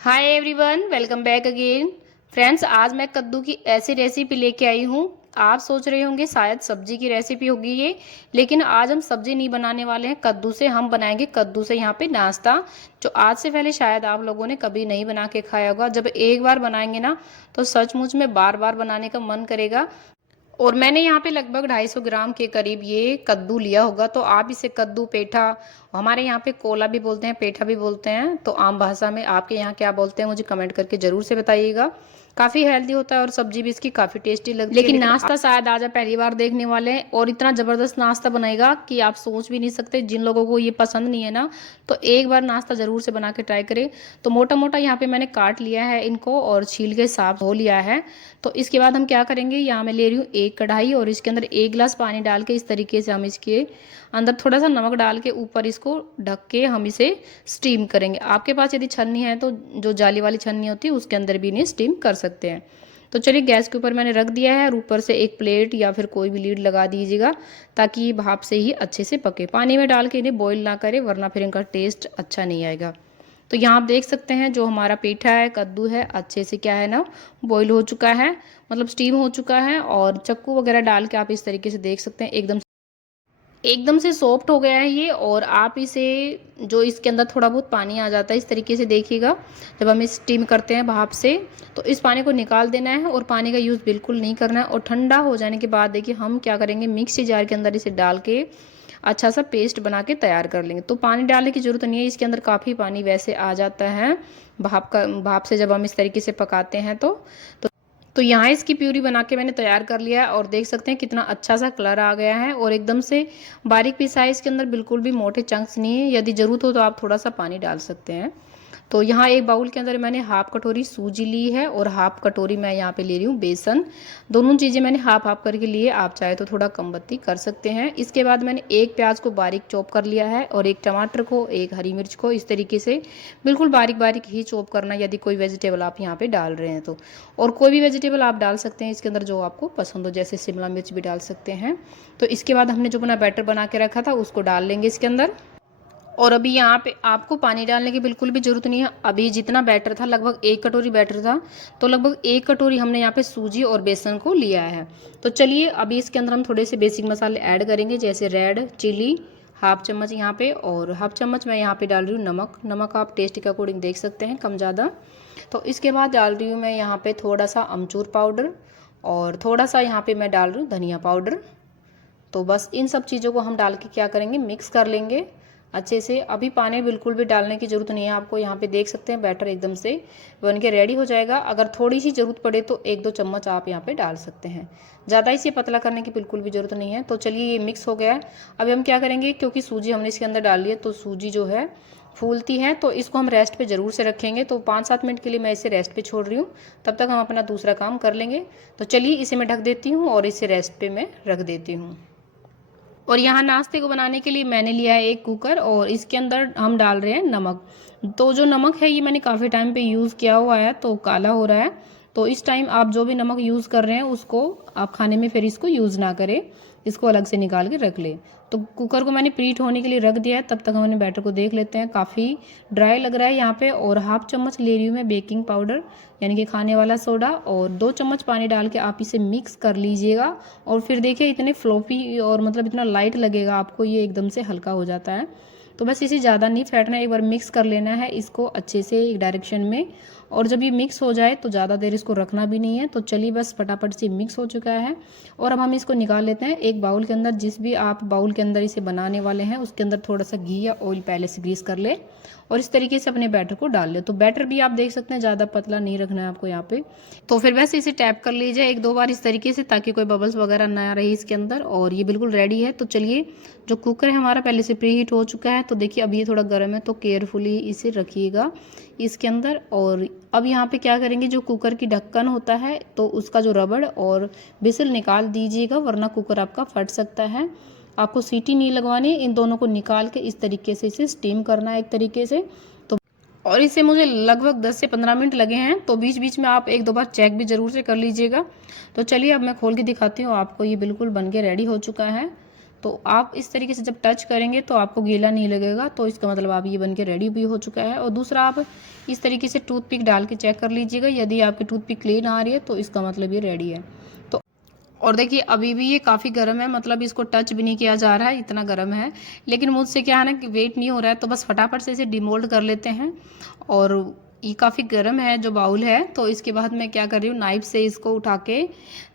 Hi everyone, welcome back again. Friends, आज मैं कद्दू की ऐसी रेसिपी लेके आई हूँ। आप सोच रहे होंगे शायद सब्जी की रेसिपी होगी ये, लेकिन आज हम सब्जी नहीं बनाने वाले हैं। कद्दू से हम बनाएंगे कद्दू से यहाँ पे नाश्ता, जो आज से पहले शायद आप लोगों ने कभी नहीं बना के खाया होगा। जब एक बार बनाएंगे ना तो सचमुच में बार बार बनाने का मन करेगा। और मैंने यहाँ पे लगभग 250 ग्राम के करीब ये कद्दू लिया होगा। तो आप इसे कद्दू, पेठा, हमारे यहाँ पे कोला भी बोलते हैं, पेठा भी बोलते हैं। तो आम भाषा में आपके यहाँ क्या बोलते हैं मुझे कमेंट करके जरूर से बताइएगा। काफ़ी हेल्दी होता है और सब्जी भी इसकी काफ़ी टेस्टी लगती है। लेकिन नाश्ता शायद आज आप पहली बार देखने वाले हैं और इतना ज़बरदस्त नाश्ता बनाएगा कि आप सोच भी नहीं सकते। जिन लोगों को ये पसंद नहीं है ना, तो एक बार नाश्ता ज़रूर से बना के ट्राई करें। तो मोटा मोटा यहाँ पे मैंने काट लिया है इनको और छील के साफ धो लिया है। तो इसके बाद हम क्या करेंगे, यहाँ मैं ले रही हूँ एक कढ़ाई और इसके अंदर 1 गिलास पानी डाल के इस तरीके से हम इसके अंदर थोड़ा सा नमक डाल के ऊपर इसको ढक के हम इसे स्टीम करेंगे। आपके पास यदि छन्नी है तो जो जाली वाली छन्नी होती है उसके अंदर भी इन्हें स्टीम कर सकते हैं। तो चलिए, गैस के ऊपर मैंने रख दिया है और ऊपर से एक प्लेट या फिर कोई भी लीड लगा दीजिएगा ताकि ये भाप से ही अच्छे से पके। पानी में डाल के इन्हें बॉईल ना करें वरना फिर इनका टेस्ट अच्छा नहीं आएगा। तो यहाँ आप देख सकते हैं जो हमारा पेठा है, कद्दू है, अच्छे से क्या है ना बॉईल हो चुका है, मतलब स्टीम हो चुका है। और चक्कू वगैरह डाल के आप इस तरीके से देख सकते हैं एकदम से सॉफ्ट हो गया है ये। और आप इसे, जो इसके अंदर थोड़ा बहुत पानी आ जाता है इस तरीके से देखिएगा, जब हम स्टीम करते हैं भाप से तो इस पानी को निकाल देना है और पानी का यूज़ बिल्कुल नहीं करना है। और ठंडा हो जाने के बाद देखिए हम क्या करेंगे, मिक्सी जार के अंदर इसे डाल के अच्छा सा पेस्ट बना के तैयार कर लेंगे। तो पानी डालने की ज़रूरत नहीं है, इसके अंदर काफ़ी पानी वैसे आ जाता है भाप से जब हम इस तरीके से पकाते हैं तो यहाँ इसकी प्यूरी बना के मैंने तैयार कर लिया है और देख सकते हैं कितना अच्छा सा कलर आ गया है और एकदम से बारीक पिसा है। इसके अंदर बिल्कुल भी मोटे चंक्स नहीं है। यदि ज़रूरत हो तो आप थोड़ा सा पानी डाल सकते हैं। तो यहाँ एक बाउल के अंदर मैंने हाफ कटोरी सूजी ली है और हाफ कटोरी मैं यहाँ पे ले रही हूँ बेसन। दोनों चीज़ें मैंने हाफ हाफ करके लिए, आप चाहे तो थोड़ा कम बत्ती कर सकते हैं। इसके बाद मैंने एक प्याज को बारीक चॉप कर लिया है और एक टमाटर को, एक हरी मिर्च को इस तरीके से बिल्कुल बारीक बारीक ही चॉप करना, यदि कोई वेजिटेबल आप यहाँ पे डाल रहे हैं तो। और कोई भी वेजिटेबल आप डाल सकते हैं इसके अंदर जो आपको पसंद हो, जैसे शिमला मिर्च भी डाल सकते हैं। तो इसके बाद हमने जो अपना बैटर बना के रखा था उसको डाल लेंगे इसके अंदर। और अभी यहाँ पे आपको पानी डालने की बिल्कुल भी ज़रूरत नहीं है। अभी जितना बैटर था, लगभग 1 कटोरी बैटर था, तो लगभग 1 कटोरी हमने यहाँ पे सूजी और बेसन को लिया है। तो चलिए अभी इसके अंदर हम थोड़े से बेसिक मसाले ऐड करेंगे, जैसे रेड चिली हाफ चम्मच यहाँ पे, और हाफ चम्मच मैं यहाँ पे डाल रही हूँ नमक। नमक आप टेस्ट के अकॉर्डिंग देख सकते हैं, कम ज़्यादा। तो इसके बाद डाल रही हूँ मैं यहाँ पे थोड़ा सा अमचूर पाउडर और थोड़ा सा यहाँ पे मैं डाल रही हूँ धनिया पाउडर। तो बस इन सब चीज़ों को हम डाल के क्या करेंगे, मिक्स कर लेंगे अच्छे से। अभी पानी बिल्कुल भी डालने की ज़रूरत नहीं है आपको। यहाँ पे देख सकते हैं बैटर एकदम से बन के रेडी हो जाएगा। अगर थोड़ी सी ज़रूरत पड़े तो 1-2 चम्मच आप यहाँ पे डाल सकते हैं, ज़्यादा इसे पतला करने की बिल्कुल भी ज़रूरत नहीं है। तो चलिए ये मिक्स हो गया है। अभी हम क्या करेंगे, क्योंकि सूजी हमने इसके अंदर डाल ली है तो सूजी जो है फूलती है, तो इसको हम रेस्ट पे ज़रूर से रखेंगे। तो 5-7 मिनट के लिए मैं इसे रेस्ट पे छोड़ रही हूँ, तब तक हम अपना दूसरा काम कर लेंगे। तो चलिए इसे मैं ढक देती हूँ और इसे रेस्ट पे मैं रख देती हूँ। और यहाँ नाश्ते को बनाने के लिए मैंने लिया है एक कुकर और इसके अंदर हम डाल रहे हैं नमक। तो जो नमक है ये मैंने काफ़ी टाइम पे यूज़ किया हुआ है तो काला हो रहा है। तो इस टाइम आप जो भी नमक यूज़ कर रहे हैं उसको आप खाने में फिर इसको यूज़ ना करें, इसको अलग से निकाल के रख लें। तो कुकर को मैंने प्रीट होने के लिए रख दिया है, तब तक हम अपने बैटर को देख लेते हैं। काफ़ी ड्राई लग रहा है यहाँ पे। और हाफ चम्मच ले रही हूँ मैं बेकिंग पाउडर, यानी कि खाने वाला सोडा, और 2 चम्मच पानी डाल के आप इसे मिक्स कर लीजिएगा। और फिर देखिए इतने फ्लोफी और मतलब इतना लाइट लगेगा आपको, ये एकदम से हल्का हो जाता है। तो बस इसे ज़्यादा नहीं फेंटना है, एक बार मिक्स कर लेना है इसको अच्छे से एक डायरेक्शन में। और जब ये मिक्स हो जाए तो ज़्यादा देर इसको रखना भी नहीं है। तो चलिए बस फटाफट से मिक्स हो चुका है और अब हम इसको निकाल लेते हैं एक बाउल के अंदर। जिस भी आप बाउल के अंदर इसे बनाने वाले हैं उसके अंदर थोड़ा सा घी या ऑयल पहले से ग्रीस कर ले और इस तरीके से अपने बैटर को डाल ले। तो बैटर भी आप देख सकते हैं ज़्यादा पतला नहीं रखना है आपको यहाँ पे। तो फिर वैसे इसे टैप कर लीजिए 1-2 बार इस तरीके से, ताकि कोई बबल्स वगैरह ना रहे इसके अंदर। और ये बिल्कुल रेडी है। तो चलिए, जो कुकर है हमारा पहले से प्री हीट हो चुका है। तो देखिए अब ये थोड़ा गर्म है तो केयरफुली इसे रखिएगा इसके अंदर। और अब यहाँ पे क्या करेंगे, जो कुकर की ढक्कन होता है तो उसका जो रबड़ और बिसिल निकाल दीजिएगा, वरना कुकर आपका फट सकता है। आपको सीटी नहीं लगवानी, इन दोनों को निकाल के इस तरीके से इसे स्टीम करना है एक तरीके से। तो और इसे मुझे लगभग 10 से 15 मिनट लगे हैं। तो बीच बीच में आप 1-2 बार चेक भी ज़रूर से कर लीजिएगा। तो चलिए अब मैं खोल के दिखाती हूँ आपको, ये बिल्कुल बन के रेडी हो चुका है। तो आप इस तरीके से जब टच करेंगे तो आपको गीला नहीं लगेगा, तो इसका मतलब आप ये बन के रेडी भी हो चुका है। और दूसरा, आप इस तरीके से टूथपिक डाल के चेक कर लीजिएगा, यदि आपकी टूथपिक क्लीन आ रही है तो इसका मतलब ये रेडी है। तो और देखिए अभी भी ये काफ़ी गर्म है, मतलब इसको टच भी नहीं किया जा रहा है, इतना गर्म है। लेकिन मुझसे क्या है ना कि वेट नहीं हो रहा है, तो बस फटाफट से इसे डिमोल्ड कर लेते हैं। और ये काफ़ी गर्म है जो बाउल है, तो इसके बाद मैं क्या कर रही हूँ, नाइफ से इसको उठा के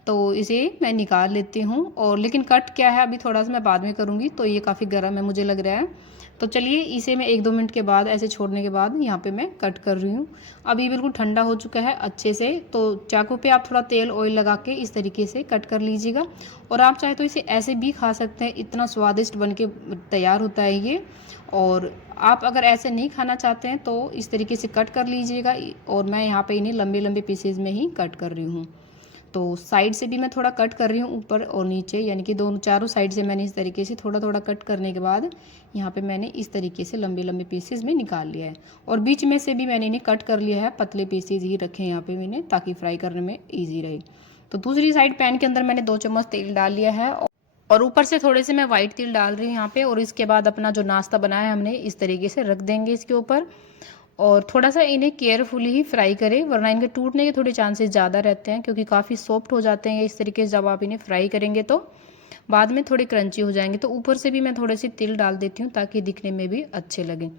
तो इसे मैं निकाल लेती हूँ। और लेकिन कट क्या है अभी थोड़ा सा मैं बाद में करूँगी, तो ये काफ़ी गर्म है मुझे लग रहा है। तो चलिए इसे मैं 1-2 मिनट के बाद ऐसे छोड़ने के बाद यहाँ पे मैं कट कर रही हूँ। अब ये बिल्कुल ठंडा हो चुका है अच्छे से, तो चाकू पे आप थोड़ा तेल ऑयल लगा के इस तरीके से कट कर लीजिएगा। और आप चाहे तो इसे ऐसे भी खा सकते हैं, इतना स्वादिष्ट बन के तैयार होता है ये। और आप अगर ऐसे नहीं खाना चाहते हैं तो इस तरीके से कट कर लीजिएगा। और मैं यहाँ पे इन्हें लंबे लंबे पीसेज में ही कट कर रही हूँ। तो साइड से भी मैं थोड़ा कट कर रही हूँ, ऊपर और नीचे, यानी कि दोनों चारों साइड से मैंने इस तरीके से थोड़ा थोड़ा कट करने के बाद यहाँ पे मैंने इस तरीके से लंबे लंबे पीसेज में निकाल लिया है। और बीच में से भी मैंने इन्हें कट कर लिया है, पतले पीसेज ही रखे हैं यहाँ पे मैंने, ताकि फ्राई करने में ईजी रहे। तो दूसरी साइड पैन के अंदर मैंने 2 चम्मच तेल डाल लिया है, और ऊपर से थोड़े से मैं वाइट तिल डाल रही हूँ यहाँ पे। और इसके बाद अपना जो नाश्ता बनाया है हमने इस तरीके से रख देंगे इसके ऊपर। और थोड़ा सा इन्हें केयरफुली ही फ्राई करें, वरना इनके टूटने के थोड़े चांसेस ज़्यादा रहते हैं, क्योंकि काफ़ी सॉफ्ट हो जाते हैं इस तरीके से। जब आप इन्हें फ्राई करेंगे तो बाद में थोड़े क्रंची हो जाएंगे। तो ऊपर से भी मैं थोड़े से तिल डाल देती हूँ ताकि दिखने में भी अच्छे लगें।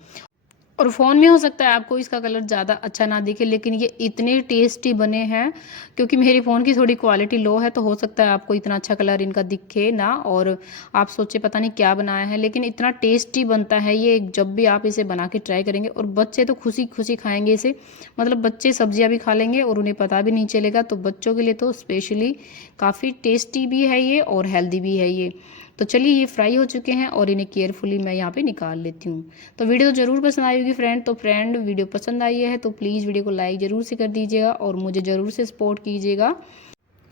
और फ़ोन में हो सकता है आपको इसका कलर ज़्यादा अच्छा ना दिखे, लेकिन ये इतने टेस्टी बने हैं। क्योंकि मेरी फ़ोन की थोड़ी क्वालिटी लो है, तो हो सकता है आपको इतना अच्छा कलर इनका दिखे ना, और आप सोचे पता नहीं क्या बनाया है, लेकिन इतना टेस्टी बनता है ये। जब भी आप इसे बना के ट्राई करेंगे, और बच्चे तो खुशी खुशी खाएंगे इसे, मतलब बच्चे सब्जियां भी खा लेंगे और उन्हें पता भी नहीं चलेगा। तो बच्चों के लिए तो स्पेशली काफ़ी टेस्टी भी है ये और हेल्दी भी है ये। तो चलिए ये फ्राई हो चुके हैं और इन्हें केयरफुली मैं यहाँ पे निकाल लेती हूँ। तो वीडियो तो ज़रूर पसंद आई होगी फ्रेंड। तो फ्रेंड वीडियो पसंद आई है तो प्लीज़ वीडियो को लाइक ज़रूर से कर दीजिएगा और मुझे ज़रूर से सपोर्ट कीजिएगा।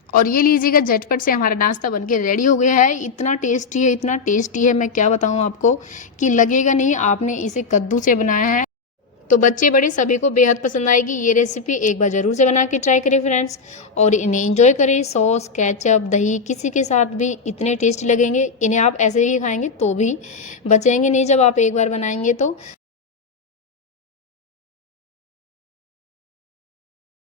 और ये लीजिएगा, झटपट से हमारा नाश्ता बनके रेडी हो गया है। इतना टेस्टी है, इतना टेस्टी है, मैं क्या बताऊँ आपको कि लगेगा नहीं आपने इसे कद्दू से बनाया है। तो बच्चे बड़े सभी को बेहद पसंद आएगी ये रेसिपी। एक बार ज़रूर से बना के ट्राई करें फ्रेंड्स, और इन्हें एंजॉय करें। सॉस, केचप, दही किसी के साथ भी इतने टेस्टी लगेंगे। इन्हें आप ऐसे ही खाएंगे तो भी बचेंगे नहीं जब आप एक बार बनाएंगे तो।